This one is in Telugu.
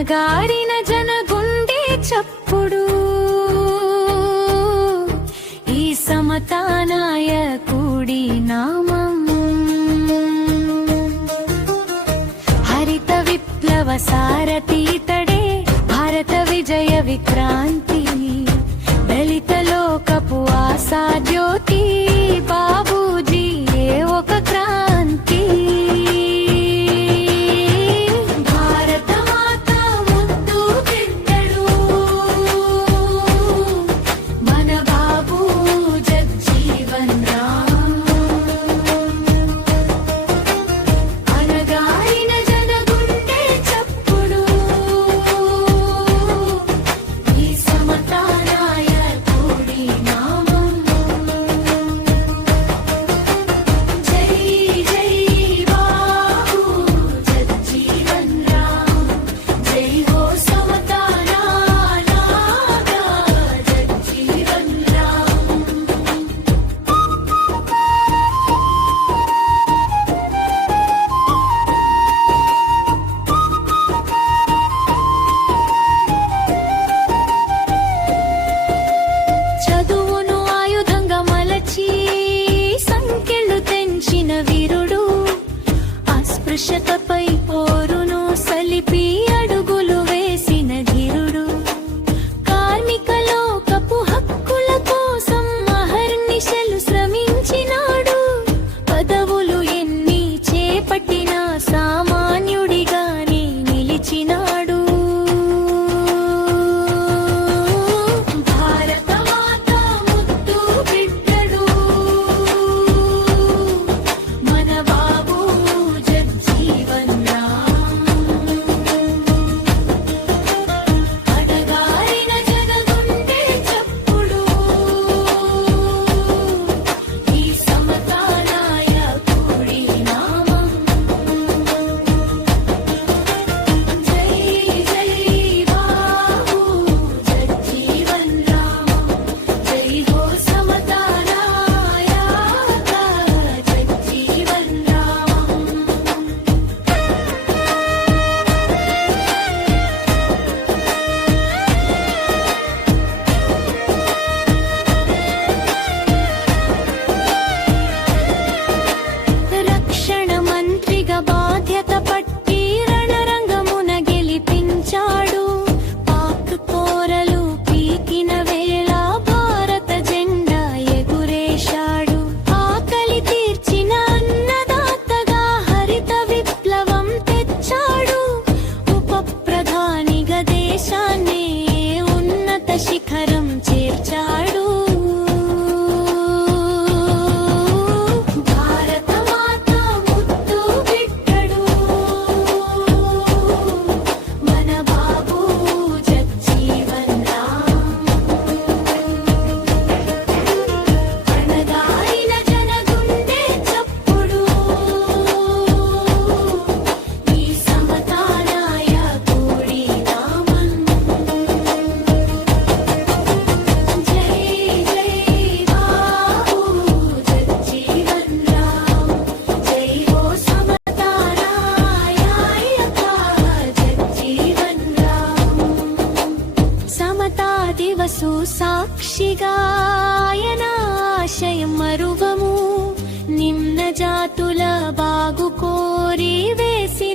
అణగారిన జనగుండె చప్పుడు ఈ సమతానాయకుడి నామం హరిత విప్లవ సారథీతడే భారత విజయ విక్రాంతి దళిత లోకపు ఆశా జ్యోతి బాబూజీ ఒక క్రాంతి భారత మాత ముద్దు బిడ్డడు మన బాబూ జగ్జీవన్ రామ్ అనగారిన జనగుండె చప్పుడు ఈ సమతానాయకుడి నామం జై జై బాబూ జగ్జీవన్ రామ్ జై హో సమతానాయక జగ్జీవన్ రామ్ చదువును ఆయుధంగా మలచి సంకెళ్ళు తెంచిన వీరుడు అస్పృశ్యతపై పోరును సలిపి అడుగులు వేసిన ధీరుడు కార్మిక లోకపు హక్కుల కోసం అహర్నిశలు శ్రమించినాడు పదవులు ఎన్ని చేపట్టినా సామాన్యుడిగానే నిలిచినాడు భారత మాత ముద్దు బిడ్డడు మన బాబూ జగ్జీవన్ రామ్ అడగారిన జనగుండె చప్పుడు ఈ సమతానాయకుడి నామం జై జై బాబూ జగ్జీవన్ రామ్ జై హో సమతానాయక జగ్జీవన్ రామ్ రక్షణ మంత్రిగా బాధ్యత పట్టి రణరంగమున గెలిపించాడు పాక్ కోరలు పీకిన వేళ భారత జెండా ఎగురేశాడు ఆకలి తీర్చిన అన్నదాతగా హరిత విప్లవం తెచ్చాడు ఉప ప్రధానిగా దేశాన్ని ఉన్నత శిఖరం చేర్చాడు భారత మాత ముద్దు బిడ్డడు మన బాబూ జగ్జీవన్ రామ్ అణగారిన జనగుండె చప్పుడు ఈ సమతానాయకుడి నామం జై జై బాబూ జగ్జీవన్ రామ్ జై హో సమతానాయక జగ్జీవన్ రామ్ సమతా దివసు సాక్షిగా ఆయన ఆశయం మరువము నిమ్న జాతుల బాగు కోరి వేసి